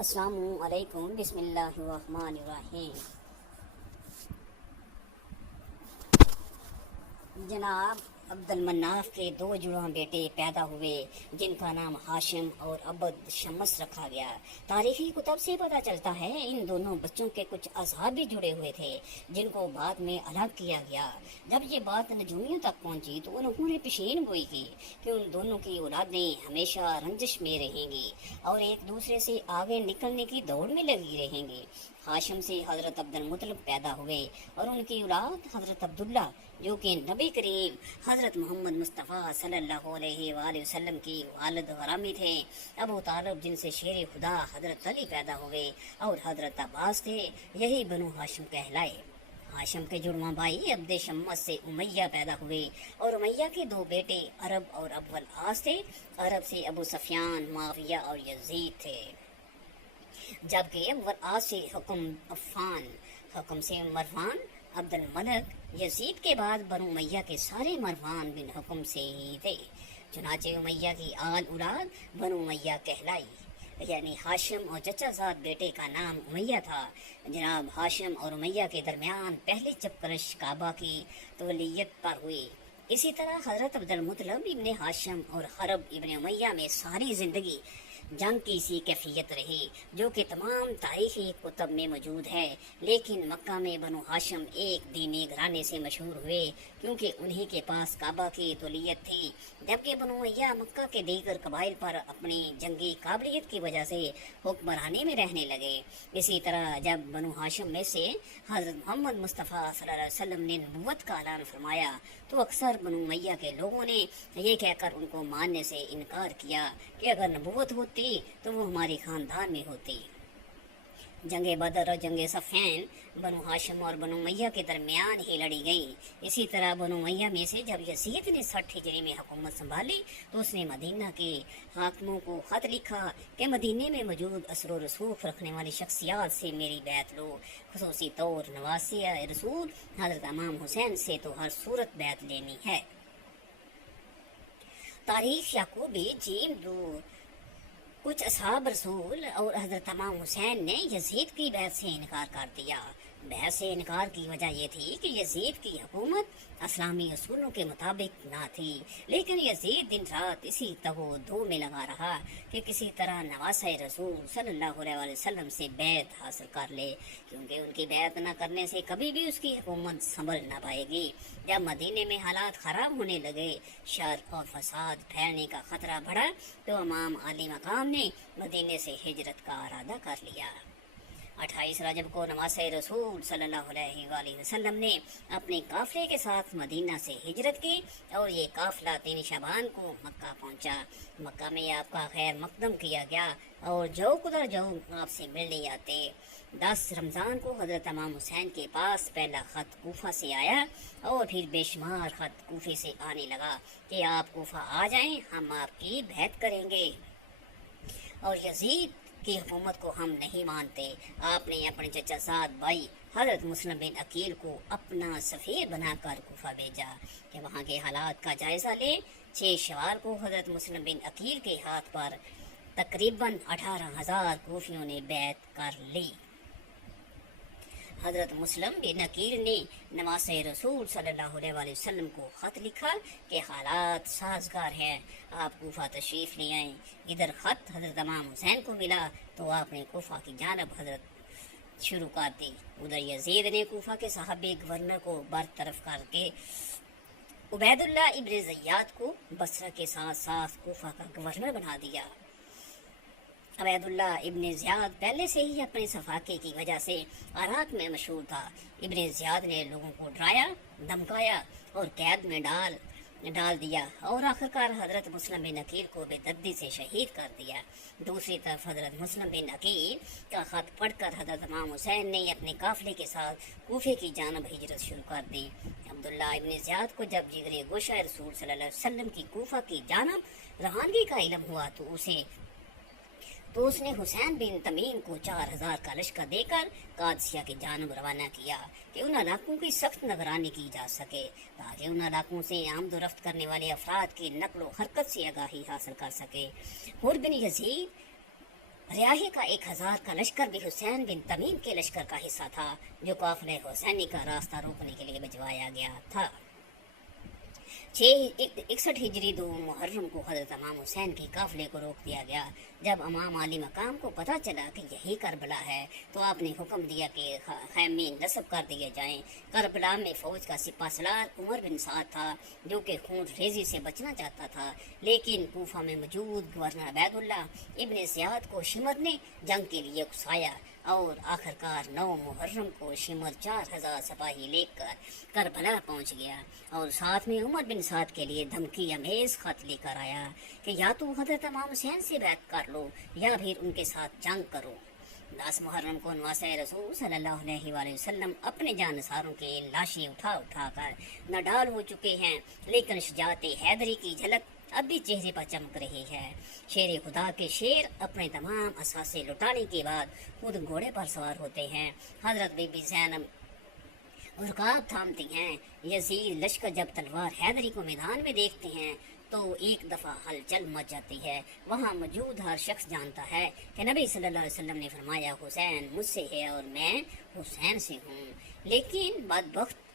السلام علیکم، بسم اللہ الرحمن الرحیم۔ جناب عبد المناف کے دو جڑواں بیٹے پیدا ہوئے جن کا نام ہاشم اور عبد شمس رکھا گیا۔ تاریخی کتب سے پتہ چلتا ہے ان دونوں بچوں کے کچھ اصحاب بھی جڑے ہوئے تھے جن کو بعد میں الگ کیا گیا۔ جب یہ بات نجومیوں تک پہنچی تو انہوں نے پیشین گوئی کی کہ ان دونوں کی اولادیں ہمیشہ رنجش میں رہیں گی اور ایک دوسرے سے آگے نکلنے کی دوڑ میں لگی رہیں گی۔ ہاشم سے حضرت عبد المطلب پیدا ہوئے اور ان کی اولاد حضرت عبداللہ جو کہ نبی کریم حضرت محمد مصطفیٰ صلی اللہ علیہ وآلہ وسلم کی والد غرامی تھے۔ ابو طالب جن سے شیر خدا حضرت علی پیدا ہوئے اور حضرت عباس تھے، یہی بنو ہاشم کہلائے۔ ہاشم کے جڑواں بھائی عبد شمس سے امیہ پیدا ہوئے اور امیہ کے دو بیٹے عرب اور ابو العاص تھے۔ عرب سے ابو سفیان، معاویہ اور یزید تھے، جبکہ ابو العاص سے حکم سے مروان عبد الملک۔ یزید کے بعد بنو امیہ کے سارے مروان بن حکم سے ہی تھے، چنانچہ امیہ کی آل اولاد بنو امیہ کہلائی، یعنی ہاشم اور چچا زاد بیٹے کا نام امیہ تھا۔ جناب ہاشم اور امیہ کے درمیان پہلی چپکرش کعبہ کی تولیت پر ہوئی۔ اسی طرح حضرت عبد المطلب ابن ہاشم اور حرب ابن امیہ میں ساری زندگی جنگ کی سی کیفیت رہی جو کہ تمام تاریخی کتب میں موجود ہے، لیکن مکہ میں بنو ہاشم ایک دینی گھرانے سے مشہور ہوئے کیونکہ انہی کے پاس کعبہ کی تولیت تھی، جبکہ بنو امیہ مکہ کے دیگر قبائل پر اپنی جنگی قابلیت کی وجہ سے حکمرانی میں رہنے لگے۔ اسی طرح جب بنو ہاشم میں سے حضرت محمد مصطفیٰ صلی اللہ علیہ وسلم نے نبوت کا اعلان فرمایا تو اکثر بنو امیہ کے لوگوں نے یہ کہہ کر ان کو ماننے سے انکار کیا کہ اگر نبوت ہوتی تو وہ ہماری خاندان میں ہوتی۔ جنگ بدر اور جنگ صفین بنو ہاشم اور بنو امیہ کے درمیان ہی لڑی گئیں۔ اسی طرح بنو امیہ میں سے جب یزید نے 60 ہجری میں حکومت سنبھالی تو اس نے مدینہ کے حاکموں کو خط لکھا کہ مدینہ میں موجود اثر و رسوخ رکھنے والی شخصیات سے میری بیعت لو، خصوصی طور نواسیہ رسول حضرت امام حسین سے تو ہر صورت بیعت لینی ہے۔ تاریخ یعقوبی جیم 2۔ کچھ اصحاب رسول اور حضرت امام حسین نے یزید کی بیعت سے انکار کر دیا۔ بیعت سے انکار کی وجہ یہ تھی کہ یزید کی حکومت اسلامی اصولوں کے مطابق نہ تھی، لیکن یزید دن رات اسی تہو دھو میں لگا رہا کہ کسی طرح نواسہ رسول صلی اللہ علیہ وسلم سے بیعت حاصل کر لے، کیونکہ ان کی بیعت نہ کرنے سے کبھی بھی اس کی حکومت سنبھل نہ پائے گی۔ جب مدینے میں حالات خراب ہونے لگے، شر اور فساد پھیلنے کا خطرہ بڑھا تو امام علی مقام نے مدینے سے ہجرت کا ارادہ کر لیا۔ 28 رجب کو نواسہ رسول صلی اللہ علیہ وآلہ وسلم نے اپنے قافلے کے ساتھ مدینہ سے ہجرت کی اور یہ قافلہ 3 شعبان کو مکہ پہنچا۔ مکہ میں آپ کا خیر مقدم کیا گیا اور جو قدر جو آپ سے ملنے آتے۔ 10 رمضان کو حضرت امام حسین کے پاس پہلا خط کوفہ سے آیا اور پھر بے شمار خط کوفے سے آنے لگا کہ آپ کوفہ آ جائیں، ہم آپ کی بیعت کریں گے اور یزید کی حکومت کو ہم نہیں مانتے۔ آپ نے اپنے چچا زاد بھائی حضرت مسلم بن عقیل کو اپنا سفیر بنا کر کوفہ بھیجا کہ وہاں کے حالات کا جائزہ لے۔ 6 شوال کو حضرت مسلم بن عقیل کے ہاتھ پر تقریباً 18,000 کوفیوں نے بیعت کر لی۔ حضرت مسلم بن عقیل نے نواسہ رسول صلی اللہ علیہ وآلہ وسلم کو خط لکھا کہ حالات سازگار ہیں، آپ کوفہ تشریف لے آئیں۔ ادھر خط حضرت امام حسین کو ملا تو آپ نے کوفہ کی جانب حضرت شروع کر دی۔ ادھر یزید نے کوفہ کے صحابی گورنر کو برطرف کر کے عبید اللہ ابن زیاد کو بصرہ کے ساتھ ساتھ کوفہ کا گورنر بنا دیا۔ عبید اللہ ابن زیاد پہلے سے ہی اپنے صفاقے کی وجہ سے عراق میں مشہور تھا۔ ابن زیاد نے لوگوں کو ڈرایا، دھمکایا اور قید میں ڈال دیا اور آخرکار حضرت مسلم بن عقیل کو بے دردی سے شہید کر دیا۔ دوسری طرف حضرت مسلم بن عقیل کا خط پڑھ کر حضرت امام حسین نے اپنے قافلے کے ساتھ کوفے کی جانب ہجرت شروع کر دی۔ عبداللہ ابن زیاد کو جب جگر گوشہ رسول صلی اللہ علیہ وسلم کی کوفہ کی جانب روانگی کا علم ہوا تو اس نے حسین بن تمیم کو 4,000 کا لشکر دے کر قادسیہ کی جانب روانہ کیا کہ ان علاقوں کی سخت نگرانی کی جا سکے تاکہ ان علاقوں سے آمد و رفت کرنے والے افراد کی نقل و حرکت سے آگاہی حاصل کر سکے۔ حر بن یزید रियाही का 1000 का लश्कर भी हुसैन बिन तमीम के लश्कर का हिस्सा था, जो काफिले हुसैनी का रास्ता रोकने के लिए भिजवाया गया था। 61 हिजरी 2 मुहर्रम को हजरत इमाम हुसैन के काफिले को रोक दिया गया। जब इमाम अली मकाम को पता चला कि यही करबला है, तो आपने हुक्म दिया कि खैमे नस्ब कर दिए जाएं। करबला में फौज का सिपा सलार उमर बिन साद था, जो कि खून रेजी से बचना चाहता था, लेकिन कूफा में मौजूद गवर्नर अबैदुल्ला इब्ने ज़ियाद को शिमर ने जंग के लिए उकसाया और आखिरकार 9 मुहर्रम को शिमर 4000 सिपाही लेकर करबला पहुंच गया और साथ में उमर बिन साद के लिए धमकी अमेज खत लेकर आया कि या तो हजरत इमाम हुसैन से बैत कर लो या फिर उनके साथ जंग करो। 10 मुहर्रम को नवासे रसूल सल्लल्लाहु अलैहि वसल्लम अपने जानसारों के लाशें उठा उठा कर नडाल हो चुके हैं, लेकिन शुजाअत हैदरी की झलक अब भी चेहरे पर चमक रही है। शेर खुदा के शेर अपने तमाम असासे लुटाने के बाद खुद घोड़े पर सवार होते हैं। हजरत बीबी ज़ैनब रुकाब थामती हैं। यजीद लश्कर जब तलवार हैदरी को मैदान में देखते हैं तो एक दफ़ा हलचल मच जाती है। वहाँ मौजूद हर शख्स जानता है कि नबी सल्लल्लाहु अलैहि वसल्लम ने फरमाया, हुसैन मुझसे है और मैं हुसैन से हूँ। लेकिन बदबख्त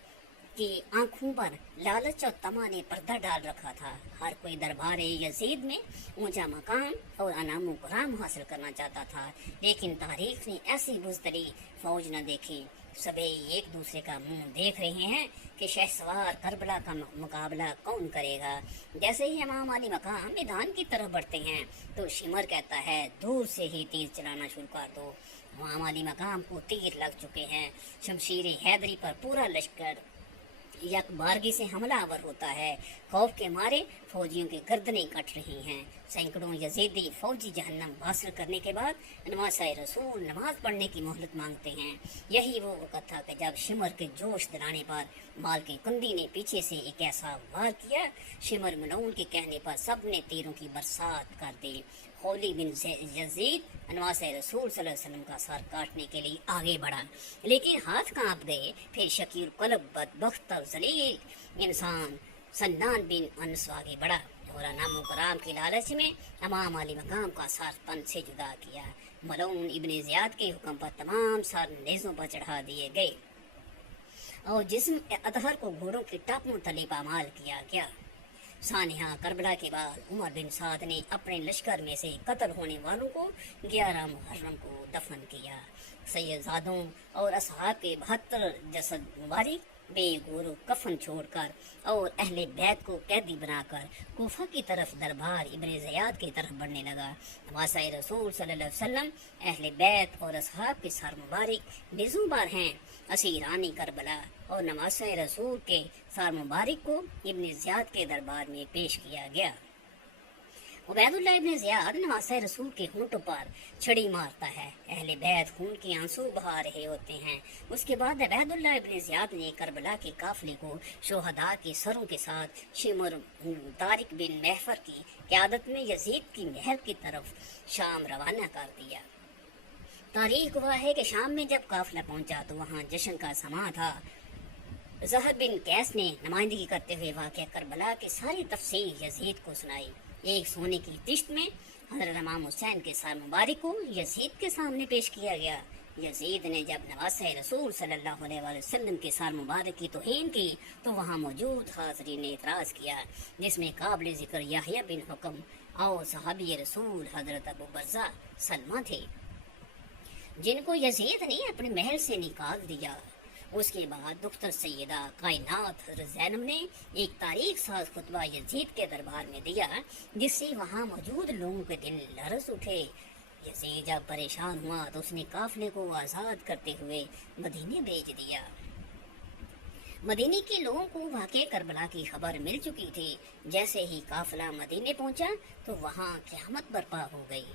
की आंखों पर लालच और तमा ने पर्दा डाल रखा था। हर कोई दरबार यजीद में ऊंचा मकाम और अनाम कराम हासिल करना चाहता था, लेकिन तारीख ने ऐसी बुज़दली फौज न देखी। सभी एक दूसरे का मुंह देख रहे हैं कि शहसवार करबला का मुकाबला कौन करेगा। जैसे ही इमाम अली मकाम मैदान की तरफ बढ़ते हैं तो शिमर कहता है, दूर से ही तीर चलाना शुरू कर दो। इमाम अली मकाम को तीर लग चुके हैं। शमशीर हैदरी पर पूरा लश्कर यकबारगी से हमलावर होता है। खौफ के मारे फौजियों की गर्दनें कट रही हैं। सैकड़ों यजीदी फौजी जहन्नम हासिल करने के बाद नवासा रसूल नमाज पढ़ने की मोहलत मांगते हैं। यही वो वक़्त था कि जब शिमर के जोश दिलाने पर माल की कुंदी ने पीछे से एक ऐसा वार किया, शिमर मलऊन के कहने पर सब ने तीरों की बरसात कर दी। खौली बिन यजीद नवासे रसूल सल्लल्लाहु अलैहि वसल्लम का सर काटने के लिए आगे बढ़ा, लेकिन हाथ कांप गए। फिर शकील कलब बदबख्त और जलील इंसान सन्नान बिन अनस आगे बढ़ा और नामो कराम की लालच में इमाम अली मकाम का सर तन से जुदा किया। मलऊन इब्ने ज़ियाद के हुक्म पर तमाम सर नेज़ों पर चढ़ा दिए गए और जिस्म अतहर को घोड़ों की टापों तले पामाल किया गया। सानिया करबला के बाद उमर बिन साद ने अपने लश्कर में से कत्ल होने वालों को 11 मुहर्रम को दफन किया। सैयदजादों और असहाब के 72 जसद मुबारक बेगोरो कफन छोड़कर और अहले बैत को कैदी बनाकर कूफा की तरफ दरबार इब्ने ज़ियाद की तरफ बढ़ने लगा। नवासा रसूल सल्लल्लाहु अलैहि वसल्लम अहले बैत और असहाब के सर मुबारक बेजुबार हैं। असीरानी करबला और नवासा रसूल के सर मुबारक को इब्ने ज़ियाद के दरबार में पेश किया गया। उबैदुल्लाह इब्ने ज़ियाद नवासा रसूल के होंठों पर छड़ी मारता है। अहले बैत खून के आंसू बहा रहे होते हैं। उसके बाद उबैदुल्लाह इब्ने ज़ियाद ने करबला के काफिले को शोहदा के सरों के साथ शिमर तारिक बिन महफर की क़यादत में यजीद की महल की तरफ शाम रवाना कर दिया। तारीख हुआ है कि शाम में जब काफिला पहुंचा तो वहाँ जश्न का समा था। ज़हर बिन कैस ने नुमाइंदगी करते हुए वाक़या करबला की सारी तफसीर यजीद को सुनाई। एक सोने की तिश्त में हज़रत इमाम हुसैन के सर मुबारक को यजीद के सामने पेश किया गया। यजीद ने जब नवासे रसूल सल्लल्लाहु अलैहि वसल्लम के सर मुबारक की तौहीन की तो वहाँ मौजूद हाज़रीन ने इतराज़ किया, जिसमें काबिल ज़िक्र याहिया बिन हुक्म और सहाबी रसूल हज़रत अबू बर्ज़ा सलमा थे, जिनको यजीद ने अपने महल से निकाल दिया। उसके बाद दुख्तर सैयदा कायनात हज़रत ज़ैनब ने एक तारीख साज खुतबा यजीद के दरबार में दिया, जिससे वहाँ मौजूद लोगों के दिल लरज़ उठे। यजीद जब परेशान हुआ तो उसने काफिले को आज़ाद करते हुए मदीने भेज दिया। मदीने के लोगों को वाक़े करबला की खबर मिल चुकी थी। जैसे ही काफिला मदीने पहुंचा तो वहाँ क़यामत बर्पा हो गई।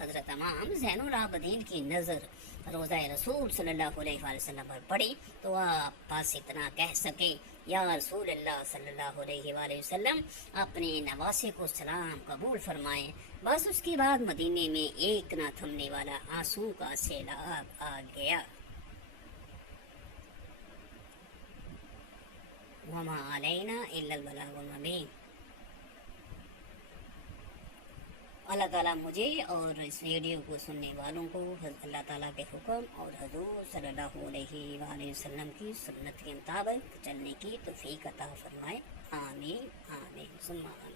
हज़रत इमाम ज़ैनुल आबदीन की नज़र रोज़ा रसूल सल्लल्लाहु अलैहि वसल्लम पर पड़ी तो आप पास इतना कह सके, या रसूल अल्लाह सल्लल्लाहु अलैहि वसल्लम अपने नवासे को सलाम कबूल फरमाएं। बस उसके बाद मदीने में एक न थमने वाला आंसू का सैलाब आ गया। वमा अलैना इल्लल बलागुल मुबीन। اللہ تعالیٰ مجھے اور اس ویڈیو کو سننے والوں کو اللہ تعالیٰ کے حکم اور حضور صلی اللہ علیہ وآلہ وسلم کی سنت کے مطابق چلنے کی توفیق عطا فرمائے. آمین آمین ثم آمین.